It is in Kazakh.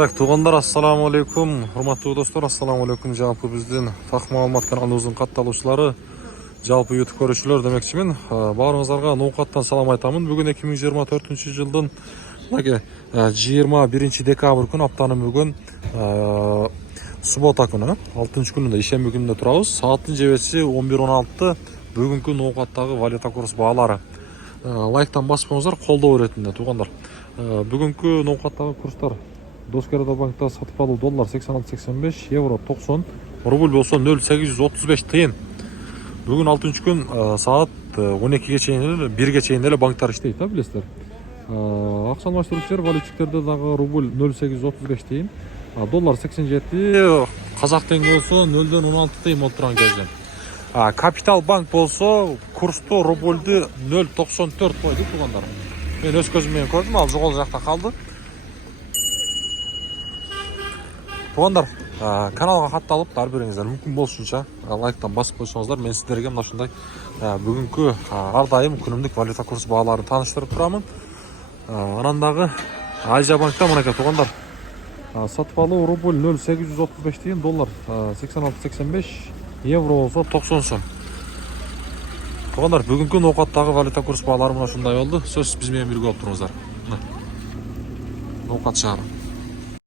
Так, туғандар, ассаламу алейкум. Құрматты достар, ассаламу алейкум. Жалпы бізден Тақ Маалымат каналымыздың қатталушылары, жалпы YouTube көрушілер демекшімен. Барлығыңыздарға ноқаттан салам айтамын. Бүгін 2024 жылдың 21 декабрь күн, аптаның бүгін суббота күні, 6 күнінде, ишембі күнінде тұрамыз. Сағаттың жебесі 11:16. Бүгінгі ноқаттағы валюта курс бағалары. Лайктан баспаңыздар, қолдау ретінде туғандар. Бүгінгі ноқаттағы курстар: Доскерада банкта сатып алу доллар 86.85, евро 90, рубль болса 0.835 тиын. Бүгін 6 күн сағат 12-ге чейін, 1-ге чейін әлі банктар іштейді, білесіздер. Ақша алмастырушылар валютчиктерде дағы рубль 0.835 тиын, доллар 87, қазақ теңге болса 0.16 тиын отырған кезден. Капитал банк болса курсты рубльді 0.94 қойды туғандар. Мен өз көзіммен көрдім, ал жоғал жақта қалды. Туғандар, каналға хатталып, әрбіріңіздер мүмкін болсынша лайктан басып қойсаңыздар, мен сіздерге мына шындай бүгінгі ардайым күнімдік валюта курс бағаларын таныштырып тұрамын. Анандағы Азия банкта мұнеке туғандар, сатып алу рубль 0.835 тиын, доллар 86.85, евро болса 90 сом. Туғандар, бүгінгі ноқаттағы валюта курс бағалары мұна шындай болды. Сөз бізмен бірге болып тұрыңыздар. Ноқат шағыры.